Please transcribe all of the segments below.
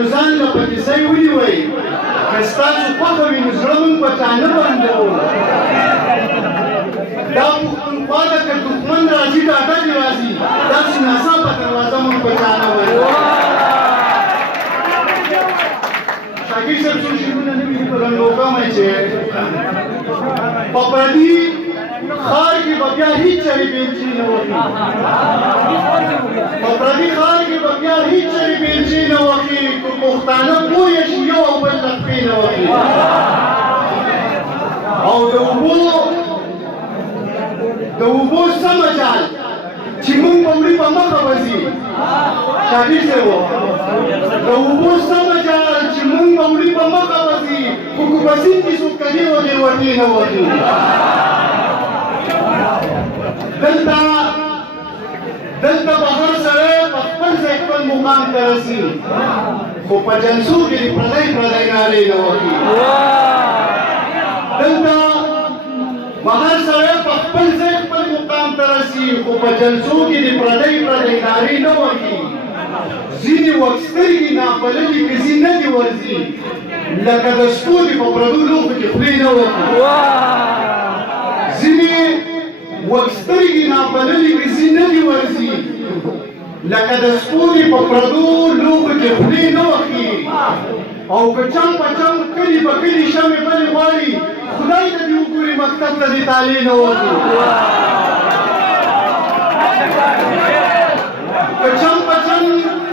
نو ځان له پکې ځای ونیوئ که ستاسو خوښه وي نو زړه مونږ په چا نه بندوو دا پښتونخوا ده که دښمن راځي ډاډه دې راځي داسې ناڅاپه دروازه مونږ په چا نه وهي شاګیر صاحب څو شعرونه نه وي په رنګوکامئ چې په پردي ښار کې به بیا هېڅ چرې بېلچې نه وهي په پردي ښار کې به بیا هېڅ چرې بېلچې نه وهي که پښتانه پوه شي یو او بل ته پښې نه وهي او د اوبو سمه جال چې مونږ به وړي په مخه وځي شاګیر صاحب د اوبو سمه جال چې مونږ به وړي په مخه وځي خو که په سیند کې څوک کډې وهي ورډې نه وهي دلته به هر سړی په خپل ځای خپل مقام ته رسي خو په جلسو کې د پردی نارې نه وهي دلته به هر سړی په خپل ځای خپل مقام ته رسي خو په جلسو کې د پردی نارې نه وهي ځینې وخت سترګې نابللې که ځي نه دې ورځي لکه د شپو دې په پردو لوښو کې خولې نه وهي ځینې وخت سترګې نابللې که ځي نه دې ورځي لکه د شپو دې په پردو لوښو کې خولې نه وهي او که چم په چم کلي په کلي شمې بلې غواړي خدای ته دې وګوري مکتب ته دې طالع نه وهي که چم په چم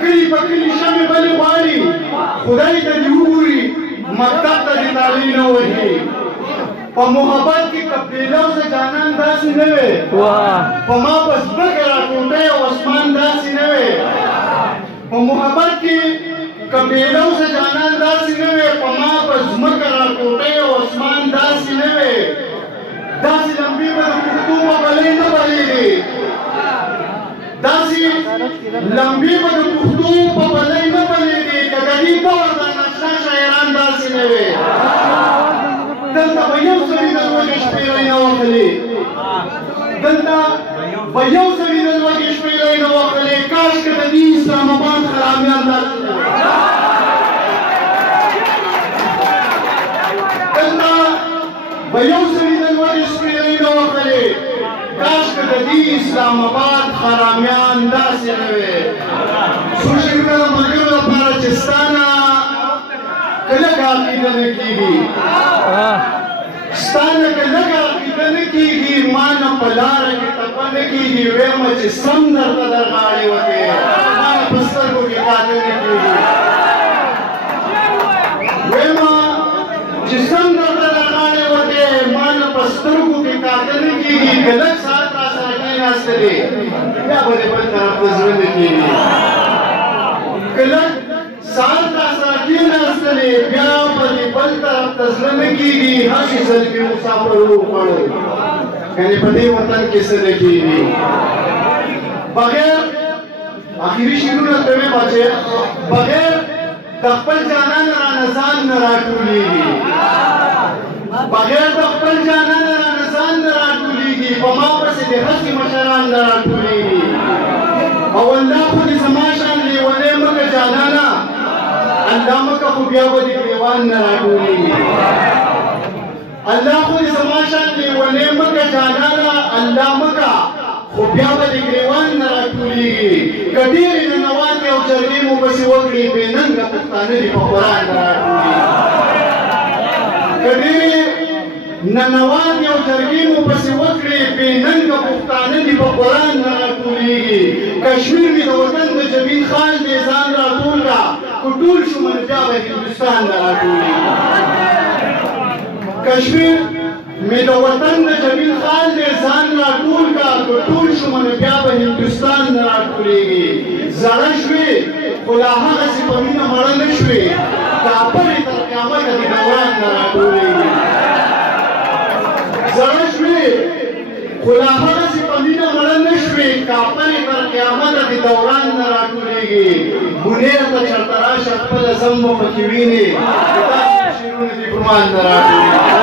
کلي په کلي شمې بلې غواړي خدای ته دې وګوري مکتب ته دې طالع نه وهي په محبت کې که بېلوزه جانان داسې نه وې په ما په ځمکه راټوټۍ او اسمان داسې نه وې په محبت کې که بېلوزه جانان داسې نه وې په ما په ځمکه راټوټۍ او اسمان داسې نه وې داسې لمبې به د پښتو په بلۍ نه بلېږي داسې لمبې به د پښتو په بلۍ نه بلېږي که د دې دور د نقشه شاعران داسې نه وې دلته به یو سړي د لوږې شپېلۍ نه وهلې دلته به یو سړي د لوږې شپېلۍ نه وهلې کاشکې د دې اسلام آباد خرامیان دلته به یو سړي د لوږې شپېلۍ نه وهلې کاشکې د دې اسلام آباد خرامیان داسې نه وې څو شعرونه د ملګرو لپاره چې ستا نه که لږ عقیده نه کېږي ستا نه که لږ عقیده نه کېږي ما نه په لاره کې تپه نه کېږي ویمه چې سم درته در غاړې وکې ما نه په سترګو کې پاته نه کېږي ویمه چې سم درته در غاړې وکې ما نه په سترګو کې کاته نه کېږي که لږ ساعت را سره کېناستلې بیا به دې بل طرف ته زړه نه کېږي که لږ ساعت را سره کېناستلې بیا به دې بل طرف ته زړه نه کېږي هسې ځل مې مسافر وخوړل یعنې په دې وطن کې څه نه کېږي بغیر اخري شعرونه ته مې بچې بغیر د خپل جانان رانه ځان نه راټولېږي بغیر د خپل جانان رانه ځان نه راټولېږي په ما پسې د هسې مشران نه راټولېږي او الله خو دې زما شان لیونی مکه جانانه الله مکه خو بیا به دې ګریوان نه راټولېږي الله خو دې زما شان لیونی مکه جانانه الله مکه خو بیا به دې ګریوان نه راټولېږي که ډېرې ننواتې او جرګې مو پسې وکړي بې ننګه پښتانه دې په قرآن نه راټولېږي که ډېرې ننواتې او جرګې مو پسې وکړي بې ننګه پښتانه دې په قرآن نه راټولېږي کشمیر مې د وطن د جبین خال دې ځان راټول کړه که ټول شو نو بیا به هندوستان نه راټولېږي کشمیر مې د وطن د جبین خال دې ځان راټول کړه که ټول شو نو بیا به هندوستان نه راټولېږي زړه شوې خو لا هغسې په مینه مړه نه شوې کاپرې تر قیامته دې دوران نه راټولېږي زړه شوې خو لا هغسې په مینه مړه نه شوې کاپرې تر قیامته دې دوران نه راټولېږي بونیر ته چېرته راشه خپله ځم به پکې وینې داسې شعرونه دې ګمان نه راټولېږي